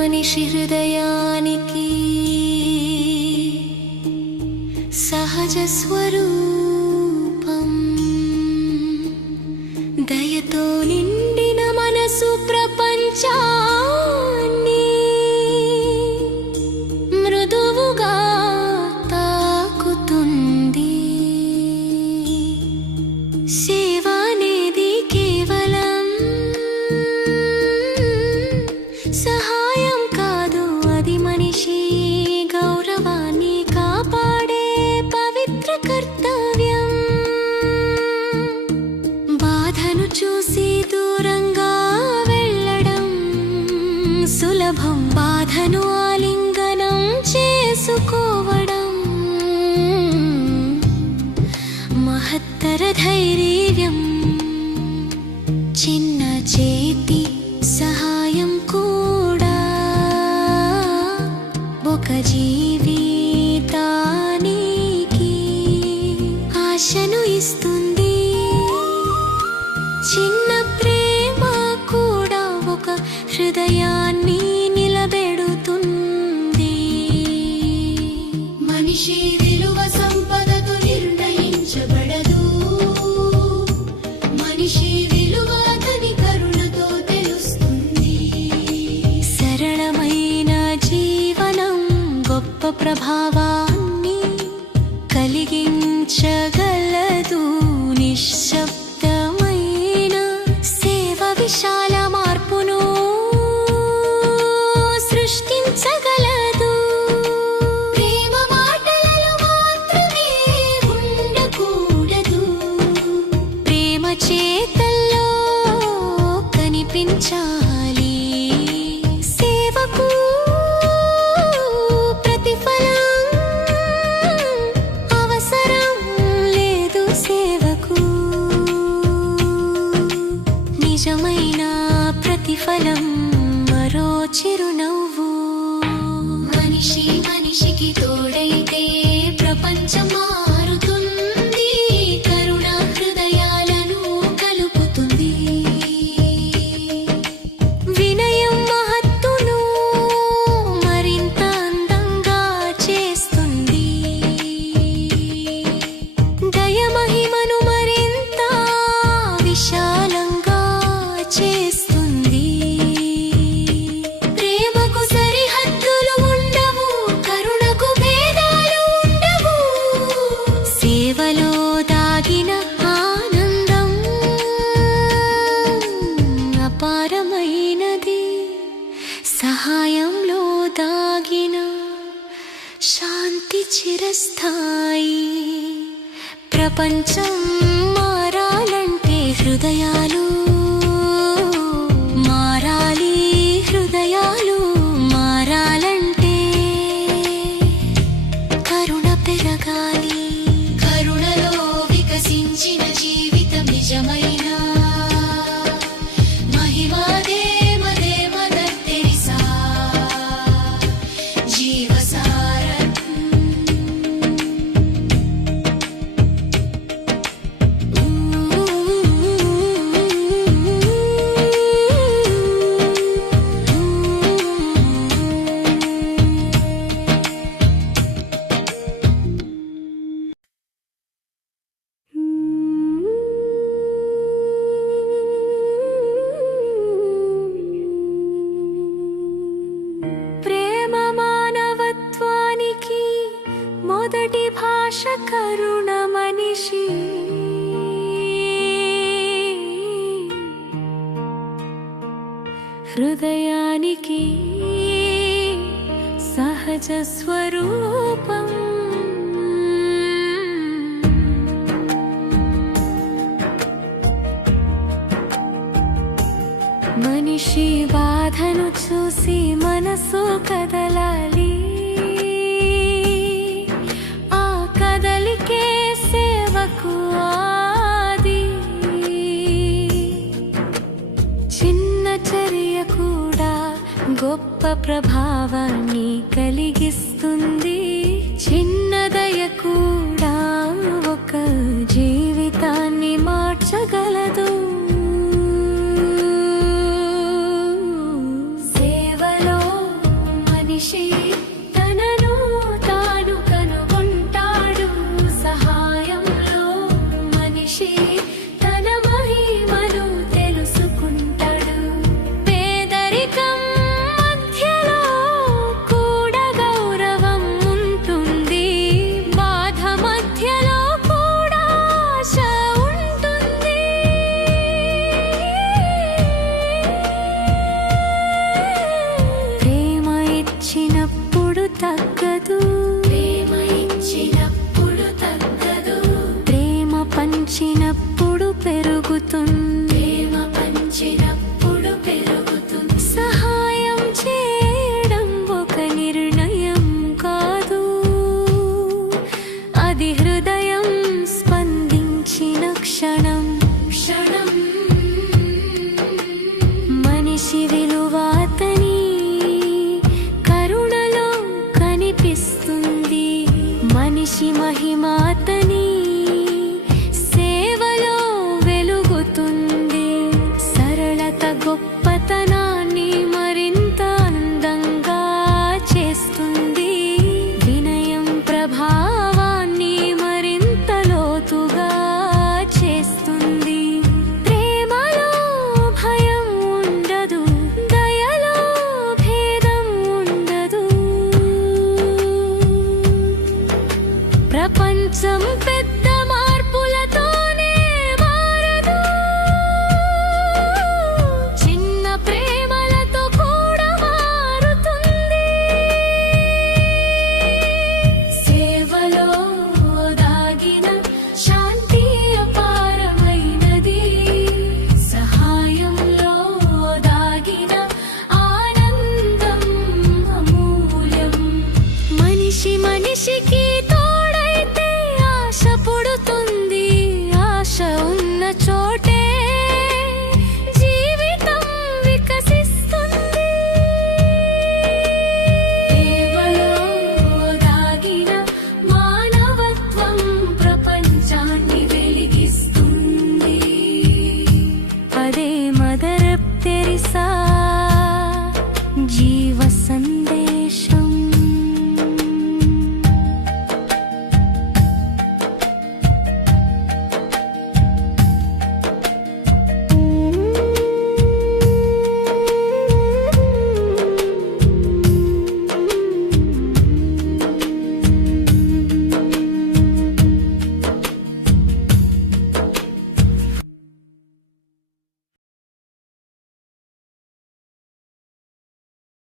మనిషి హృదయానికి సహజ స్వరూపం. దయతో నిండిన మనసు ప్రపంచాన్ని మృదువుగా తాకుతుంది. సేవ అనేది కేవలం సహాయం కాదు, అది మనిషి గౌరవాన్ని కాపాడే పవిత్ర కర్తవ్యం. బాధను చూసి దూరంగా వెళ్ళడం సులభం, బాధను ఆలింగనం చేసుకోవడం మహత్తర ధైర్యం. చిన్న చేతి సహాయం కూడా ఒక జీవితానికి ఆశను ఇస్తుంది. చిన్న ప్రేమ కూడా ఒక హృదయాన్ని నిలబెడుతుంది. మనిషి విలువ సంపదతో నిర్ణయించబడదు, మనిషి విలువ అతని కరుణతో తెలుస్తుంది. సరళమైన జీవనం గొప్ప ప్రభావాన్ని కలిగించగలదు. నిశ్శబ్దమైన సేవ విశాల మార్పును సృష్టించగలదు. ప్రేమ మాటలలో మాత్రమే ఉండకూడదు, ప్రేమ చేతల్లో కనిపించాలి. సేవకు ప్రతిఫలం అవసరం లేదు, సేవకు నిజమైన ప్రతిఫలం మరో చిరునవ్వు. మనిషి మనిషికి తోడైతే ప్రపంచం మారుతుంది, కరుణ హృదయాలను కలుపుతుంది. వినయం మహత్తును మరింత అందంగా చేస్తుంది, దయ మహిమను మరింత విశాలంగా చేస్తుంది. ప్రేమకు సరిహద్దులు ఉండవు, కరుణకు భేదాలు ఉండవు. సేవలో దాగిన ఆనందం అపారమైనది, సహాయంలో దాగిన శాంతి చిరస్థాయి. ప్రపంచం మారాలంటే హృదయాలు మారాలి, హృదయాలు మారాలంటే కరుణ పెరగాలి. కరుణలో వికసించిన జీవితం నిజమైన మహిమదే. Mother Teresa జీవసారం. ప్రేమ మానవత్వానికి మొదటి భాష, కరుణ మనిషి హృదయానికి సహజ స్వరూపం. మనిషి బాధను చూసి మనసు కదలాలి, ఆ కదలికే సేవకు ఆది. చిన్న చర్య కూడా గొప్ప ప్రభావాన్ని కలిగిస్తుంది. చిన్న దయ కూడా ఒక జీవితాన్ని మార్చగలదు. సేవలో ఏసా